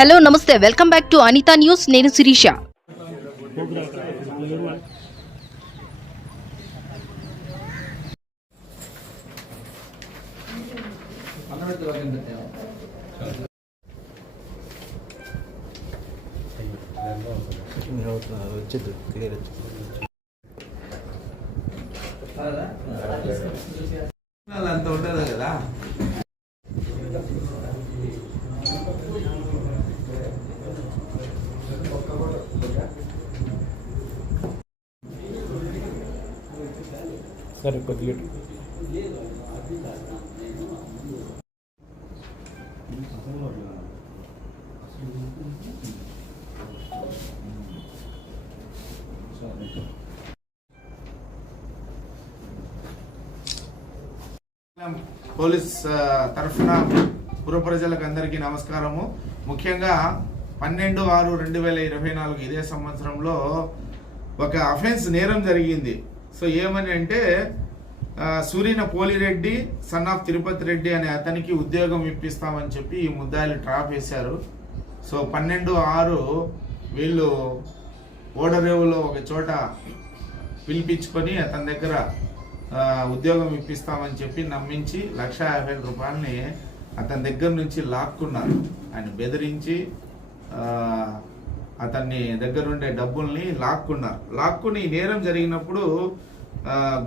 Hello namaste. Welcome back to Anitha news నేను శిరీష. అంత ఉంటుంది కదా. సరే కొద్దిగా పోలీస్ తరఫున పుర ప్రజలకు అందరికీ నమస్కారము. ముఖ్యంగా పన్నెండు ఆరు రెండు వేల ఇరవై నాలుగు ఇదే సంవత్సరంలో ఒక అఫెన్స్ నేరం జరిగింది. సో ఏమని అంటే సూర్యన పోలిరెడ్డి సన్ ఆఫ్ తిరుపతి రెడ్డి అనే అతనికి ఉద్యోగం ఇప్పిస్తామని చెప్పి ఈ ముద్దాయిలు ట్రాప్ వేశారు సో పన్నెండు ఆరు వీళ్ళు ఓడరేవులో ఒక చోట పిలిపించుకొని అతని దగ్గర ఉద్యోగం ఇప్పిస్తామని చెప్పి నమ్మించి లక్ష యాభై వేల రూపాయలని అతని దగ్గర నుంచి లాక్కున్నారు. ఆయన బెదిరించి అతన్ని దగ్గరుండే డబ్బుల్ని లాక్కున్నారు. లాక్కుని ఈ నేరం జరిగినప్పుడు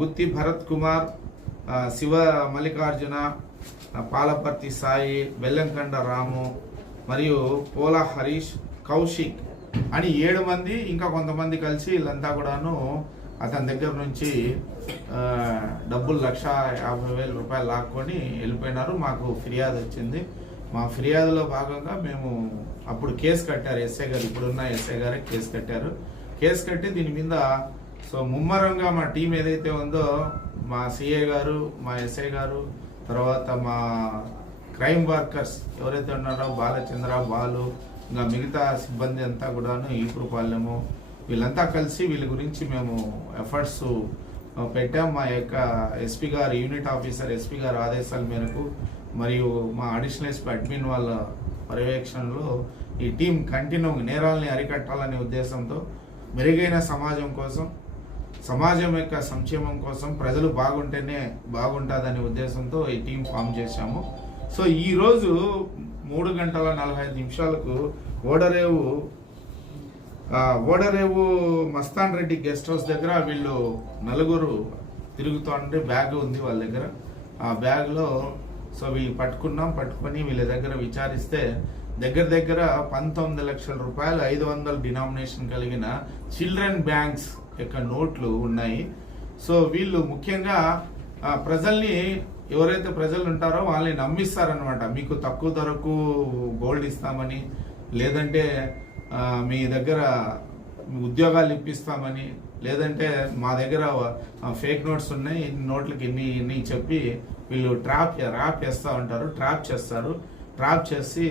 గుత్తి భరత్ కుమార్ శివ మల్లికార్జున పాలపర్తి సాయి బెల్లంకండ రాము మరియు పోలా హరీష్ కౌశిక్ అని ఏడు మంది ఇంకా కొంతమంది కలిసి వీళ్ళంతా కూడాను అతని దగ్గర నుంచి డబ్బులు లక్ష యాభై వేల రూపాయలు లాక్కొని వెళ్ళిపోయినారు. మాకు ఫిర్యాదు వచ్చింది. మా ఫిర్యాదులో భాగంగా మేము అప్పుడు కేసు కట్టారు. ఎస్ఐ గారు ఇప్పుడున్న ఎస్ఐ గారే కేసు కట్టారు. కేసు కట్టి దీని మీద సో ముమ్మరంగా మా టీం ఏదైతే ఉందో మా సిఏ గారు మా ఎస్ఐ గారు తర్వాత మా క్రైమ్ వర్కర్స్ ఎవరైతే ఉన్నారో బాలచంద్ర బాలు ఇంకా మిగతా సిబ్బంది అంతా కూడాను ఈపురుపాలెము వీళ్ళంతా కలిసి వీళ్ళ గురించి మేము ఎఫర్ట్స్ పెట్టాం. మా యొక్క ఎస్పీ గారు యూనిట్ ఆఫీసర్ ఎస్పీ గారు ఆదేశాల మేరకు మరియు మా అడిషనల్ ఎస్పీ అడ్మిన్ వాళ్ళ పర్యవేక్షణలో ఈ టీం కంటిన్యూ నేరాలని అరికట్టాలనే ఉద్దేశంతో మెరుగైన సమాజం కోసం సమాజం యొక్క సంక్షేమం కోసం ప్రజలు బాగుంటేనే బాగుంటుందనే ఉద్దేశంతో ఈ టీం ఫామ్ చేశాము. సో ఈ రోజు మూడు గంటల నలభై ఐదు నిమిషాలకు ఓడరేవు ఓడరేవు మస్తాన్ రెడ్డి గెస్ట్ హౌస్ దగ్గర వీళ్ళు నలుగురు తిరుగుతుంటే బ్యాగ్ ఉంది వాళ్ళ దగ్గర. ఆ బ్యాగ్లో సో వీళ్ళు పట్టుకున్నాం పట్టుకొని వీళ్ళ దగ్గర విచారిస్తే దగ్గర దగ్గర పంతొమ్మిది లక్షల రూపాయలు ఐదు వందల డినామినేషన్ కలిగిన చిల్డ్రన్ బ్యాంక్స్ యొక్క నోట్లు ఉన్నాయి. సో వీళ్ళు ముఖ్యంగా ప్రజల్ని ఎవరైతే ప్రజలు ఉంటారో వాళ్ళని నమ్మిస్తారనమాట మీకు తక్కువ ధరకు గోల్డ్ ఇస్తామని లేదంటే మీ దగ్గర ఉద్యోగాలు ఇప్పిస్తామని లేదంటే మా దగ్గర ఫేక్ నోట్స్ ఉన్నాయి ఇన్ని నోట్లకి ఇన్ని ఇన్ని చెప్పి వీళ్ళు ట్రాప్ ర్యాప్ చేస్తూ ఉంటారు ట్రాప్ చేస్తారు. ట్రాప్ చేసి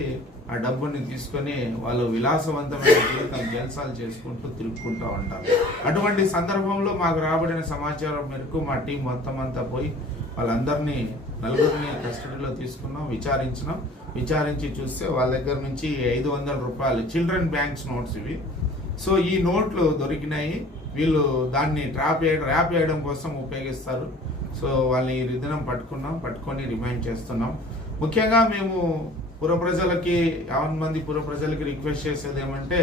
ఆ డబ్బుని తీసుకొని వాళ్ళు విలాసవంతమైన జీవితం జల్సాలు చేసుకుంటూ తిరుగుకుంటూ ఉంటారు. అటువంటి సందర్భంలో మాకు రాబడిన సమాచారం మేరకు మా టీం మొత్తం అంతా పోయి వాళ్ళందరినీ నలుగురిని కస్టడీలో తీసుకున్నాం విచారించినాం. విచారించి చూస్తే వాళ్ళ దగ్గర నుంచి ఐదు వందల రూపాయలు చిల్డ్రన్ బ్యాంక్స్ నోట్స్ ఇవి. సో ఈ నోట్లు దొరికినాయి. వీళ్ళు దాన్ని ట్రాప్ చేయడం ర్యాప్ చేయడం కోసం ఉపయోగిస్తారు. సో వాళ్ళని ఈ దినం పట్టుకున్నాం పట్టుకొని రిమైండ్ చేస్తున్నాం. ముఖ్యంగా మేము పుర ప్రజలకి యావన్ మంది పుర ప్రజలకి రిక్వెస్ట్ చేసేది ఏమంటే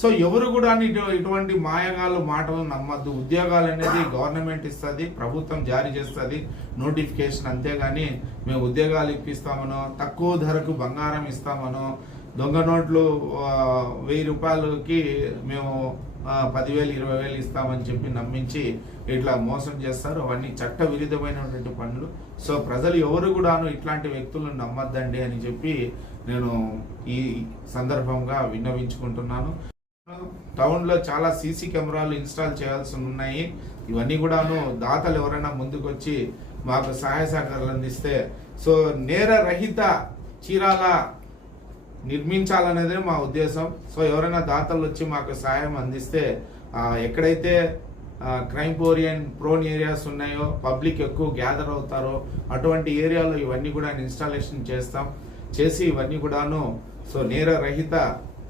సో ఎవరు కూడా ఇటు ఇటువంటి మాయగాళ్ళు మాటలు నమ్మద్దు. ఉద్యోగాలు అనేది గవర్నమెంట్ ఇస్తుంది ప్రభుత్వం జారీ చేస్తుంది నోటిఫికేషన్ అంతేగాని మేము ఉద్యోగాలు ఇప్పిస్తామనో తక్కువ ధరకు బంగారం ఇస్తామనో దొంగ నోట్లు వెయ్యి రూపాయలకి మేము పదివేలు ఇరవై వేలు ఇస్తామని చెప్పి నమ్మించి ఇట్లా మోసం చేస్తారు. అవన్నీ చట్ట విరుద్ధమైనటువంటి పనులు. సో ప్రజలు ఎవరు కూడాను ఇట్లాంటి వ్యక్తులను నమ్మద్దండి అని చెప్పి నేను ఈ సందర్భంగా విన్నవించుకుంటున్నాను. టౌన్లో చాలా సీసీ కెమెరాలు ఇన్స్టాల్ చేయాల్సి ఉన్నాయి ఇవన్నీ కూడాను దాతలు ఎవరైనా ముందుకొచ్చి మాకు సహాయ సహకారాలు అందిస్తే. సో నేర రహిత చీరాల నిర్మించాలనేదే మా ఉద్దేశం. సో ఎవరైనా దాతలు వచ్చి మాకు సహాయం అందిస్తే ఎక్కడైతే క్రైమ్ పోరియన్ ప్రోన్ ఏరియాస్ ఉన్నాయో పబ్లిక్ ఎక్కువ గ్యాదర్ అవుతారో అటువంటి ఏరియాలో ఇవన్నీ కూడా ఇన్స్టాలేషన్ చేస్తాం. చేసి ఇవన్నీ కూడాను సో నేరరహిత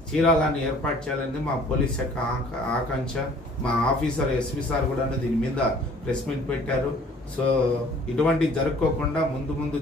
చీరాలను ఏర్పాటు చేయాలని మా పోలీస్ శాఖ ఆకాంక్ష. మా ఆఫీసర్ ఎస్పీ సార్ కూడా దీని మీద ప్రెస్ మీట్ పెట్టారు. సో ఇటువంటి జరుపుకోకుండా ముందు ముందు